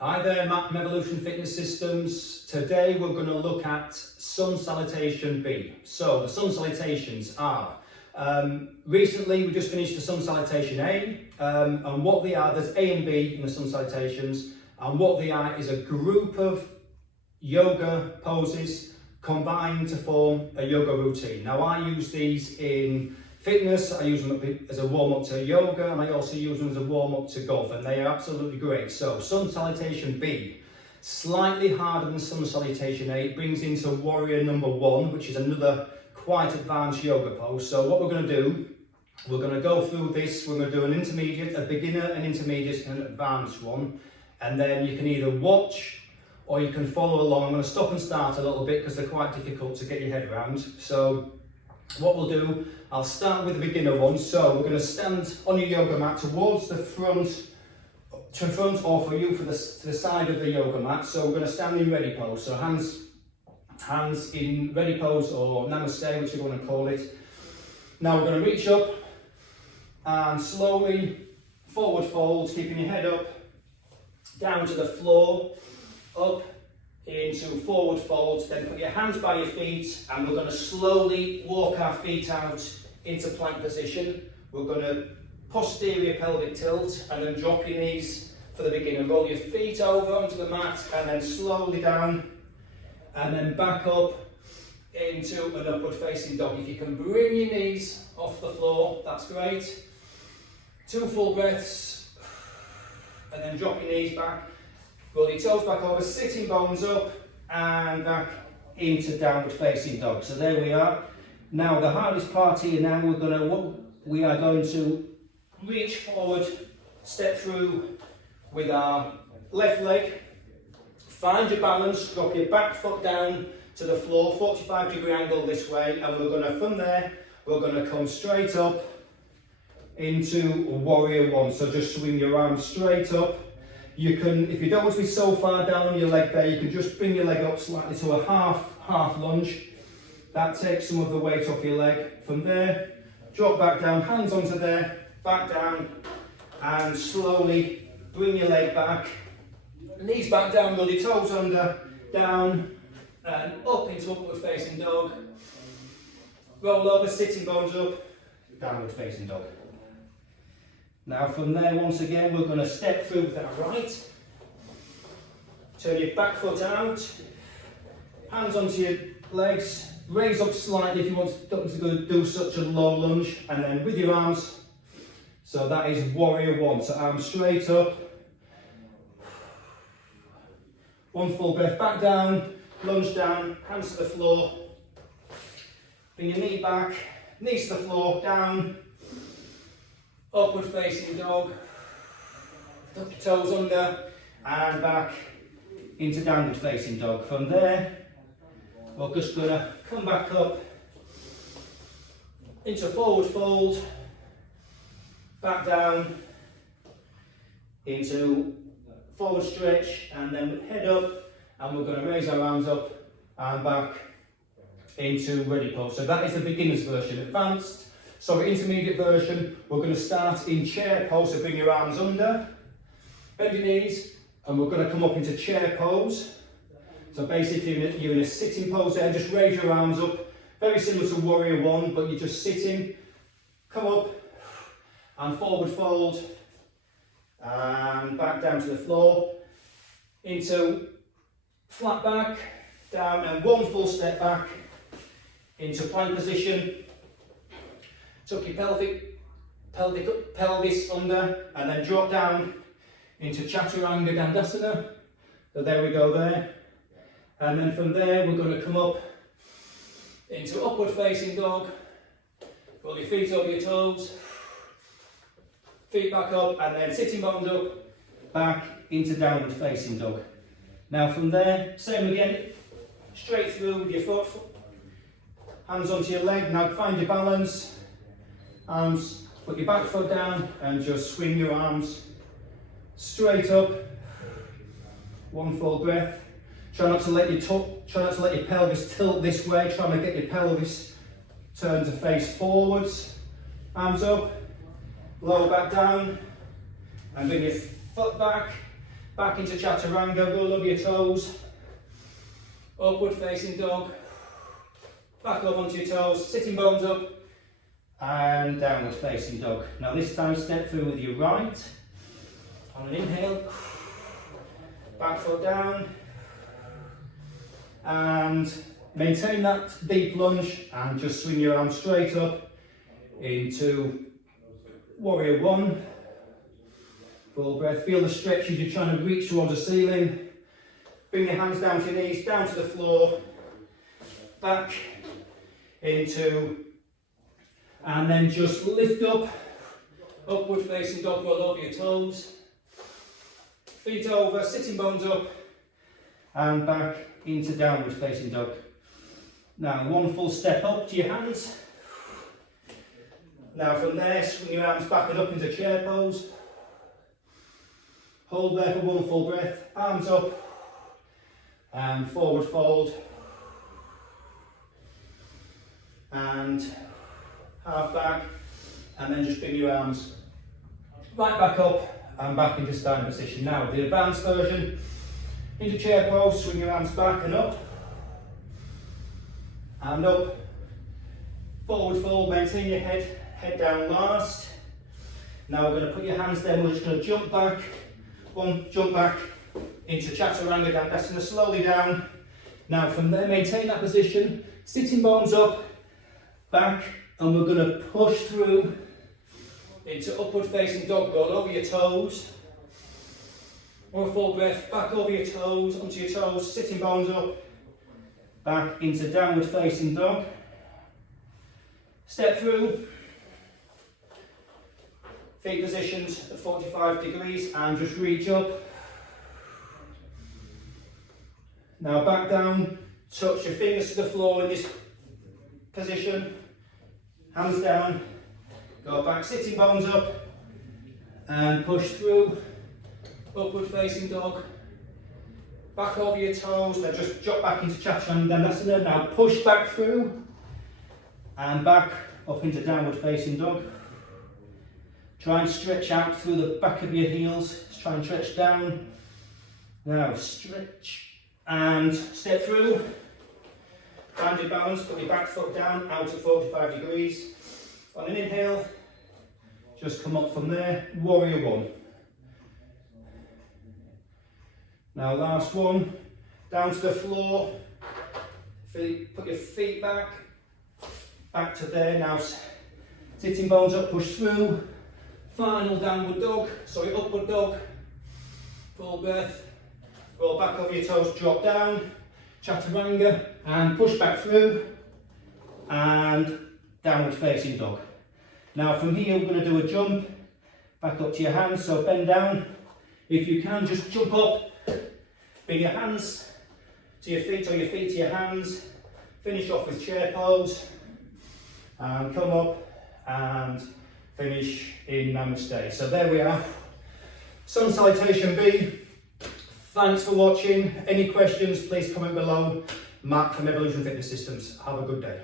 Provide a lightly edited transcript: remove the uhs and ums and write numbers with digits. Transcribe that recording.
Hi there, Matt from Evolution Fitness Systems. Today we're going to look at Sun Salutation B. So the Sun Salutations are, recently we just finished the Sun Salutation A, and what they are, there's A and B in the Sun Salutations, and what they are is a group of yoga poses combined to form a yoga routine. Now I use these in fitness, I use them as a warm-up to yoga, and I also use them as a warm-up to golf, and they are absolutely great. So Sun Salutation B, slightly harder than Sun Salutation A. It brings into Warrior number 1, which is another quite advanced yoga pose. So what we're going to do, we're going to go through this. We're going to do an intermediate, a beginner, an intermediate, and an advanced one, and then you can either watch or you can follow along. I'm going to stop and start a little bit because they're quite difficult to get your head around. So what we'll do, I'll start with the beginner one. So we're going to stand on your yoga mat towards the front, or for you to the side of the yoga mat. So we're going to stand in ready pose. So hands in ready pose, or namaste, which you want to call it. Now we're going to reach up and slowly forward fold, keeping your head up, down to the floor, up into forward fold, then put your hands by your feet, and we're going to slowly walk our feet out into plank position. We're going to posterior pelvic tilt and then drop your knees for the beginner. Roll your feet over onto the mat and then slowly down and then back up into an upward facing dog. If you can bring your knees off the floor, that's great. 2 full breaths and then drop your knees back. Roll your toes back over, sitting bones up and back into downward facing dog. So there we are. Now the hardest part here now, we are going to reach forward, step through with our left leg. Find your balance, drop your back foot down to the floor, 45-degree angle this way, and we're going to, from there, we're going to come straight up into Warrior 1. So just swing your arms straight up. You can, if you don't want to be so far down on your leg there, you can just bring your leg up slightly to a half lunge. That takes some of the weight off your leg. From there, drop back down, hands onto there, back down, and slowly bring your leg back. Knees back down, roll your toes under, down, and up into upward facing dog. Roll over, sitting bones up, downward facing dog. Now from there, once again, we're going to step through with our right. Turn your back foot out, hands onto your legs, raise up slightly if you don't want to do such a low lunge, and then with your arms. So that is Warrior 1, so arms straight up. 1 full breath, back down, lunge down, hands to the floor. Bring your knee back, knees to the floor, down. Upward facing dog, tuck your toes under and back into downward facing dog. From there, we're just going to come back up into forward fold, back down into forward stretch, and then head up, and we're going to raise our arms up and back into ready pose. So that is the beginner's version. Advanced, sorry, intermediate version, we're going to start in chair pose, so bring your arms under, bend your knees, and we're going to come up into chair pose. So basically you're in a sitting pose there, just raise your arms up, very similar to Warrior 1, but you're just sitting, come up and forward fold, and back down to the floor, into flat back, down, and 1 full step back into plank position. Tuck your pelvis under, and then drop down into Chaturanga Dandasana. So there we go there. And then from there, we're going to come up into upward facing dog. Roll your feet over your toes. Feet back up, and then sitting bones up, back into downward facing dog. Now from there, same again, straight through with your foot, hands onto your leg. Now find your balance. Arms, put your back foot down and just swing your arms straight up. 1 full breath. Try not to let your pelvis tilt this way. Try to get your pelvis turned to face forwards. Arms up, lower back down, and bring your foot back back into chaturanga, roll over your toes, upward facing dog, back up onto your toes, sitting bones up, and downward facing dog. Now this time step through with your right, on an inhale, back foot down, and maintain that deep lunge and just swing your arms straight up into warrior one. Full breath, feel the stretch as you're trying to reach towards the ceiling. Bring your hands down to your knees, down to the floor, back into, and then just lift up, upward facing dog, roll over your toes, feet over, sitting bones up, and back into downward facing dog. Now one full step up to your hands. Now from there, swing your arms back and up into chair pose. Hold there for one full breath, arms up, and forward fold, and half back, and then just bring your arms right back up and back into standing position. Now the advanced version, into chair pose, swing your arms back and up, forward fold, maintain your head down last. Now we're going to put your hands there, we're just going to jump back into chaturanga, Dandasana, slowly down. Now from there, maintain that position, sitting bones up, back, and we're going to push through into upward facing dog, roll over your toes. One full breath, back over your toes, onto your toes, sitting bones up, back into downward facing dog. Step through, feet positions at 45 degrees, and just reach up. Now back down, touch your fingers to the floor in this position, hands down, go back, sitting bones up, and push through, upward facing dog, back over your toes. Now just drop back into Chaturanga Dandasana. Now push back through, and back up into downward facing dog. Try and stretch out through the back of your heels, just try and stretch down. Now stretch and step through, handed balance, put your back foot down out at 45 degrees. On an inhale, just come up from there, warrior one. Now last one, down to the floor, put your feet back to there. Now sitting bones up, push through, final upward dog, full breath, roll back over your toes, drop down, chaturanga, and push back through, and downward facing dog. Now from here we're going to do a jump, back up to your hands, so bend down. If you can, just jump up, bring your hands to your feet or your feet to your hands, finish off with chair pose, and come up and finish in Namaste. So there we are, Sun Salutation B. Thanks for watching. Any questions, please comment below. Mark from Evolution Fitness Systems. Have a good day.